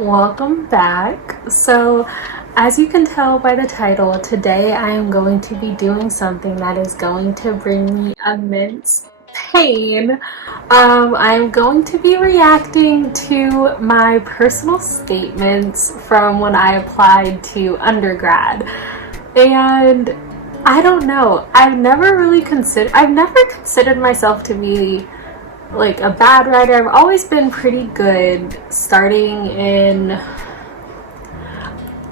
Welcome back. So, as you can tell by the title, today I am going to be doing something that is going to bring me immense pain. I'm going to be reacting to my personal statements from when I applied to undergrad. And I don't know, I've never considered myself to be like a bad writer. I've always been pretty good starting in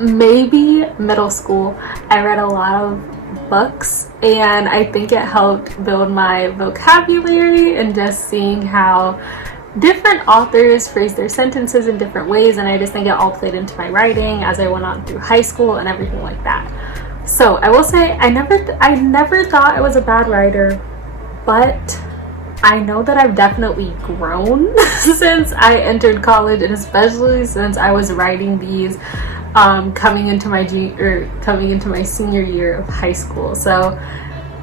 maybe middle school. I read a lot of books and I think it helped build my vocabulary and just seeing how different authors phrase their sentences in different ways, and I just think it all played into my writing as I went on through high school and everything like that. So I will say I never thought I was a bad writer, but I know that I've definitely grown since I entered college, and especially since I was writing these coming into my senior year of high school. So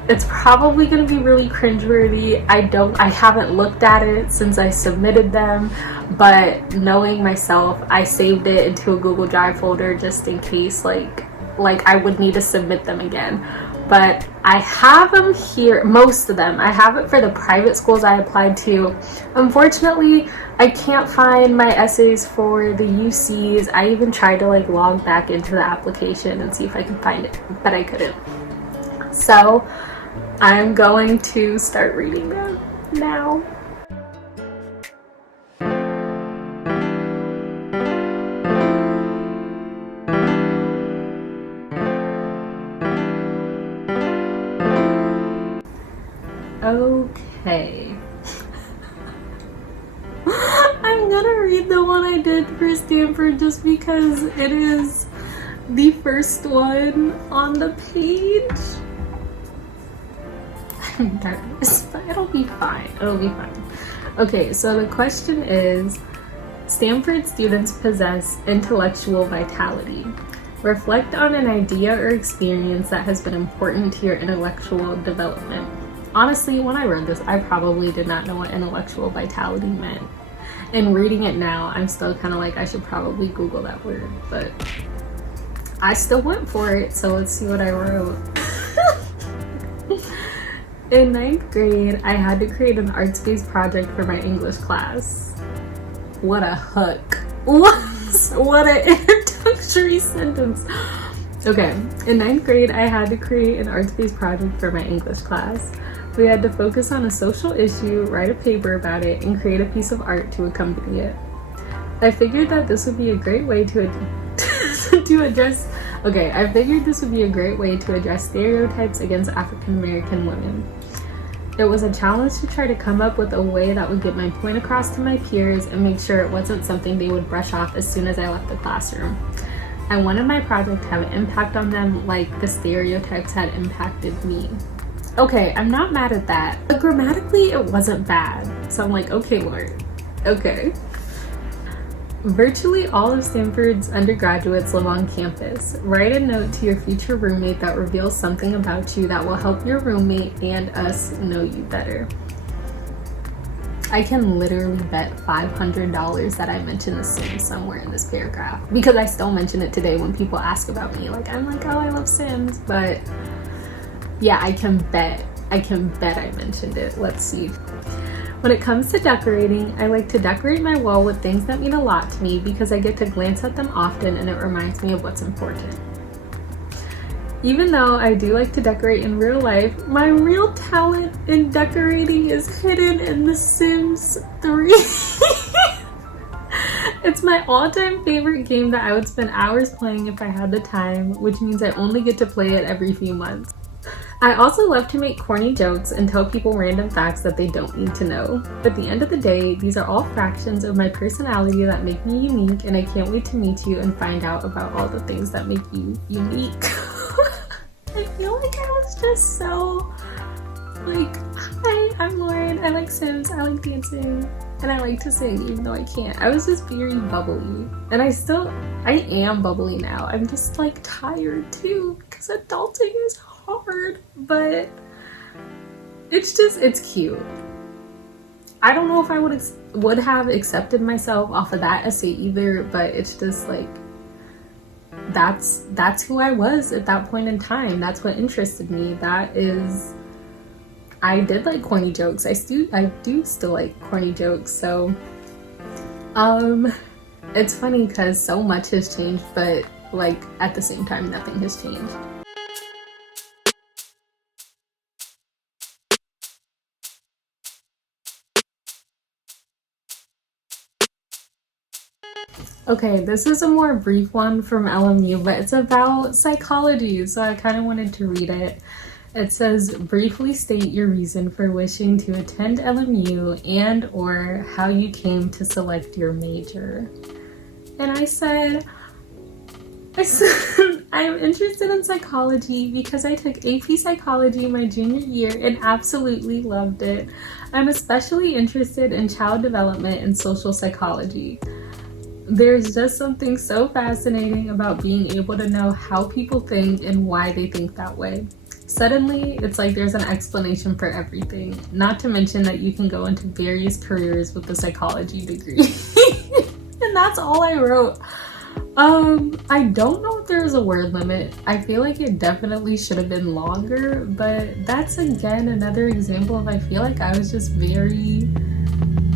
it's probably going to be really cringeworthy. I haven't looked at it since I submitted them, but knowing myself, I saved it into a Google Drive folder just in case like I would need to submit them again. But I have them here, most of them. I have it for the private schools I applied to. Unfortunately, I can't find my essays for the UCs. I even tried to log back into the application and see if I can find it, but I couldn't. So I'm going to start reading them now. Okay. I'm gonna read the one I did for Stanford just because it is the first one on the page. I'm nervous, but it'll be fine. Okay, so the question is, Stanford students possess intellectual vitality. Reflect on an idea or experience that has been important to your intellectual development. Honestly, when I read this, I probably did not know what intellectual vitality meant. And reading it now, I'm still kind of like, I should probably Google that word, but I still went for it, so let's see what I wrote. In 9th grade, I had to create an arts-based project for my English class. What a hook. What an introductory sentence. Okay, in 9th grade, I had to create an arts-based project for my English class. We had to focus on a social issue, write a paper about it, and create a piece of art to accompany it. I figured that this would be a great way to address stereotypes against African American women. It was a challenge to try to come up with a way that would get my point across to my peers and make sure it wasn't something they would brush off as soon as I left the classroom. I wanted my project to have an impact on them like the stereotypes had impacted me. Okay, I'm not mad at that, but grammatically it wasn't bad. So I'm like, okay, Lord, okay. Virtually all of Stanford's undergraduates live on campus. Write a note to your future roommate that reveals something about you that will help your roommate and us know you better. I can literally bet $500 that I mentioned The Sims somewhere in this paragraph, because I still mention it today when people ask about me. I'm like, oh, I love Sims, but yeah, I can bet I mentioned it. Let's see. When it comes to decorating, I like to decorate my wall with things that mean a lot to me because I get to glance at them often and it reminds me of what's important. Even though I do like to decorate in real life, my real talent in decorating is hidden in The Sims 3. It's my all-time favorite game that I would spend hours playing if I had the time, which means I only get to play it every few months. I also love to make corny jokes and tell people random facts that they don't need to know. At the end of the day, these are all fractions of my personality that make me unique, and I can't wait to meet you and find out about all the things that make you unique. I feel like I was just so hi, I'm Lauren, I like Sims, I like dancing, and I like to sing even though I can't. I was just very bubbly, and I am bubbly now. I'm just tired too because adulting is hard, but it's cute. I don't know if I would would have accepted myself off of that essay either, but it's just like that's who I was at that point in time. That's what interested me. I did like corny jokes. I do still like corny jokes. So it's funny because so much has changed, but like at the same time nothing has changed. Okay, this is a more brief one from LMU, but it's about psychology, so I kind of wanted to read it. It says, briefly state your reason for wishing to attend LMU and or how you came to select your major. And I said, I'm interested in psychology because I took AP Psychology my junior year and absolutely loved it. I'm especially interested in child development and social psychology. There's just something so fascinating about being able to know how people think and why they think that way. Suddenly, it's like there's an explanation for everything, not to mention that you can go into various careers with a psychology degree. And that's all I wrote. I don't know if there's a word limit. I feel like it definitely should have been longer, but that's again another example of I feel like I was just very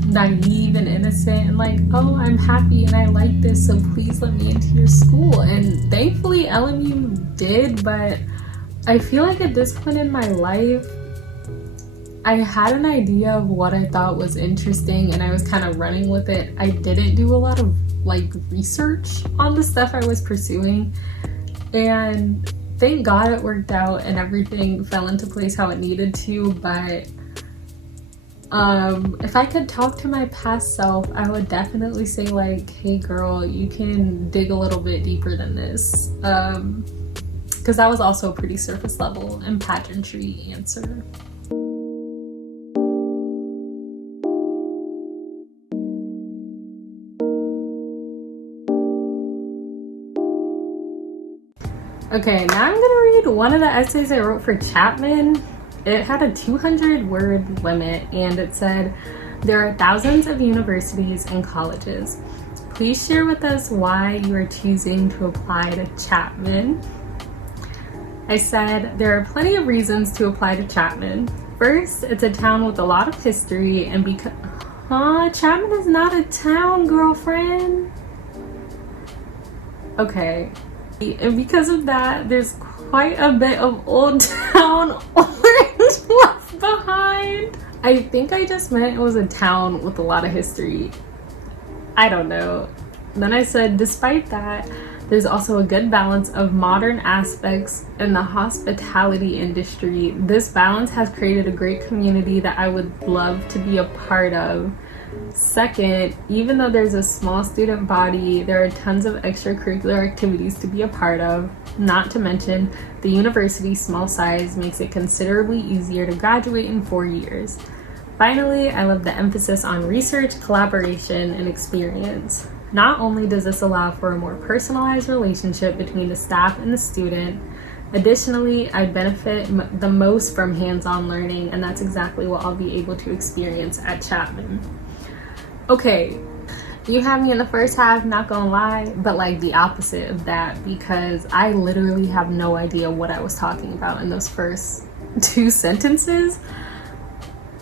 naive and innocent and like, oh, I'm happy and I like this, so please let me into your school. And thankfully LMU did, but I feel like at this point in my life I had an idea of what I thought was interesting and I was kind of running with it. I didn't do a lot of like research on the stuff I was pursuing, and thank God it worked out and everything fell into place how it needed to. But if I could talk to my past self, I would definitely say like, hey girl, you can dig a little bit deeper than this, because that was also a pretty surface level and pageantry answer. Okay, now I'm gonna read one of the essays I wrote for Chapman. It had a 200-word limit, and it said, there are thousands of universities and colleges. Please share with us why you are choosing to apply to Chapman. I said, there are plenty of reasons to apply to Chapman. First, it's a town with a lot of history, and because... Chapman is not a town, girlfriend. Okay. And because of that, there's quite a bit of Old Town Orange left behind. I think I just meant it was a town with a lot of history. I don't know. Then I said, despite that, there's also a good balance of modern aspects in the hospitality industry. This balance has created a great community that I would love to be a part of. Second, even though there's a small student body, there are tons of extracurricular activities to be a part of. Not to mention, the university's small size makes it considerably easier to graduate in 4 years. Finally, I love the emphasis on research, collaboration, and experience. Not only does this allow for a more personalized relationship between the staff and the student, additionally, I benefit the most from hands-on learning, and that's exactly what I'll be able to experience at Chapman. Okay, you had me in the first half, not gonna lie, but like the opposite of that, because I literally have no idea what I was talking about in those first 2 sentences.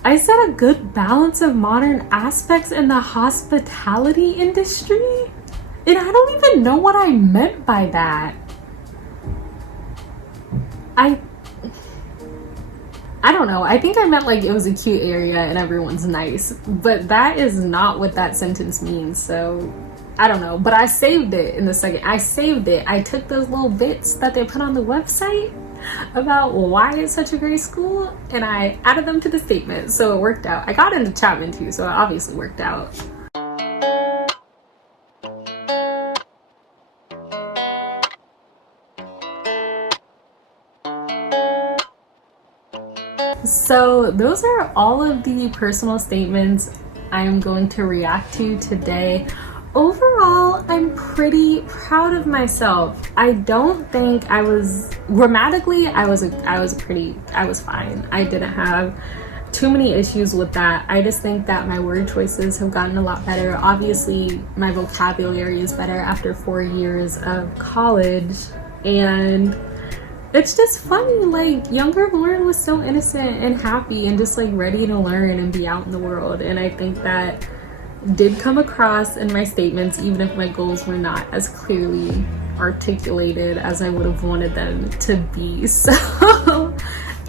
I said a good balance of modern aspects in the hospitality industry, and I don't even know what I meant by that. I don't know. I think I meant like it was a cute area and everyone's nice, but that is not what that sentence means. So I don't know, but I saved it in the second. I saved it. I took those little bits that they put on the website about why it's such a great school and I added them to the statement. So it worked out. I got into Chapman too, so it obviously worked out. So those are all of the personal statements I am going to react to today. Overall, I'm pretty proud of myself. I don't think I was grammatically, I was fine. I didn't have too many issues with that. I just think that my word choices have gotten a lot better. Obviously, my vocabulary is better after 4 years of college, and it's just funny, like, younger Lauren was so innocent and happy and just like ready to learn and be out in the world. And I think that did come across in my statements, even if my goals were not as clearly articulated as I would have wanted them to be. So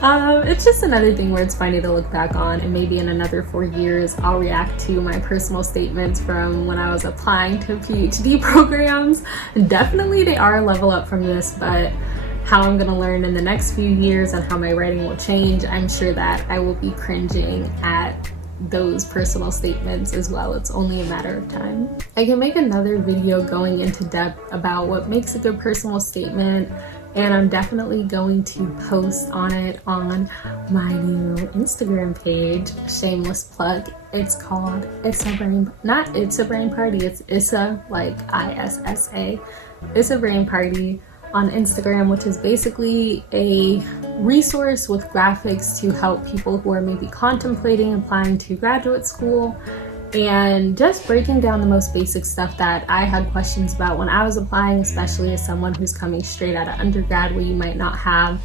it's just another thing where it's funny to look back on, and maybe in another 4 years I'll react to my personal statements from when I was applying to PhD programs. Definitely they are a level up from this, but how I'm gonna learn in the next few years and how my writing will change, I'm sure that I will be cringing at those personal statements as well. It's only a matter of time. I can make another video going into depth about what makes a good personal statement, and I'm definitely going to post on it on my new Instagram page. Shameless plug. It's called It's a Brain, not It's a Brain Party, it's Issa, like ISSA. It's a Brain Party on Instagram, which is basically a resource with graphics to help people who are maybe contemplating applying to graduate school, and just breaking down the most basic stuff that I had questions about when I was applying, especially as someone who's coming straight out of undergrad, where you might not have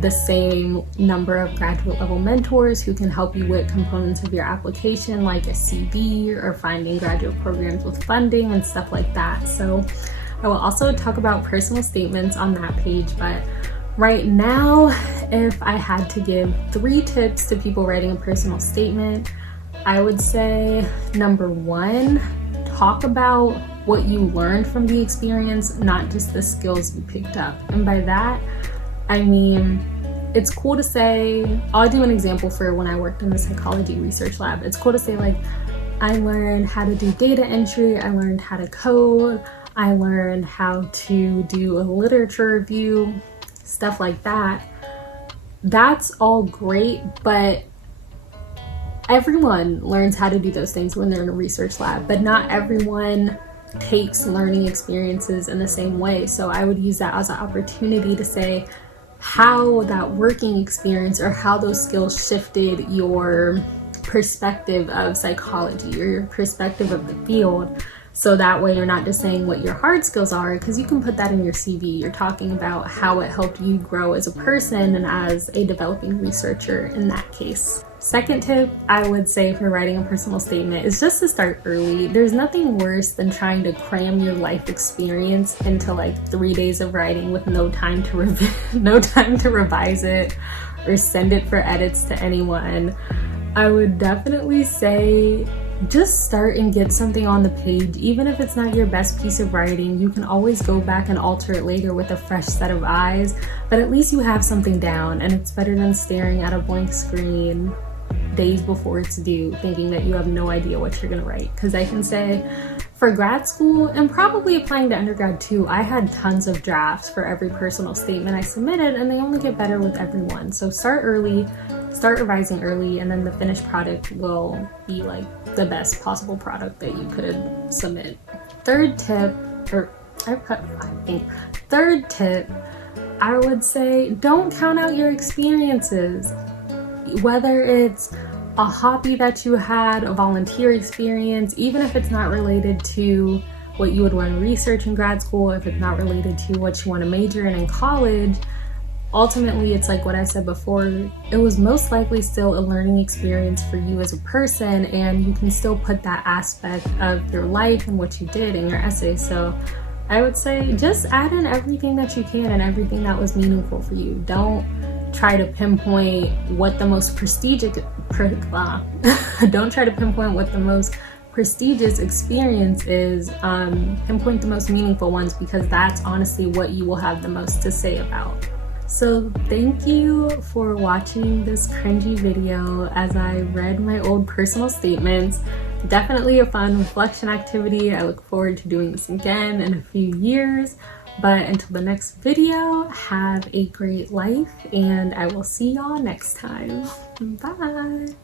the same number of graduate level mentors who can help you with components of your application, like a CV or finding graduate programs with funding and stuff like that. So I will also talk about personal statements on that page, but right now, if I had to give 3 tips to people writing a personal statement, I would say number 1, talk about what you learned from the experience, not just the skills you picked up. And by that, I mean, it's cool to say, I'll do an example for when I worked in the psychology research lab. It's cool to say, like, I learned how to do data entry, I learned how to code, I learned how to do a literature review, stuff like that. That's all great, but everyone learns how to do those things when they're in a research lab, but not everyone takes learning experiences in the same way. So I would use that as an opportunity to say how that working experience or how those skills shifted your perspective of psychology or your perspective of the field. So that way you're not just saying what your hard skills are, because you can put that in your CV. You're talking about how it helped you grow as a person and as a developing researcher in that case. Second tip I would say for writing a personal statement is just to start early. There's nothing worse than trying to cram your life experience into like 3 days of writing with no time to revise it or send it for edits to anyone. I would definitely say just start and get something on the page. Even if it's not your best piece of writing, you can always go back and alter it later with a fresh set of eyes, but at least you have something down, and it's better than staring at a blank screen days before it's due thinking that you have no idea what you're gonna write. Because I can say for grad school, and probably applying to undergrad too, I had tons of drafts for every personal statement I submitted, and they only get better with every one. So start early, start revising early, and then the finished product will be like the best possible product that you could submit. Third tip, I would say don't count out your experiences. Whether it's a hobby that you had, a volunteer experience, even if it's not related to what you would want to research in grad school, if it's not related to what you want to major in college, ultimately it's like what I said before, it was most likely still a learning experience for you as a person, and you can still put that aspect of your life and what you did in your essay. So I would say just add in everything that you can and everything that was meaningful for you. Don't try to pinpoint what the most prestigious experience is. Pinpoint the most meaningful ones, because that's honestly what you will have the most to say about. So thank you for watching this cringy video as I read my old personal statements. Definitely a fun reflection activity. I look forward to doing this again in a few years. But until the next video, have a great life, and I will see y'all next time. Bye.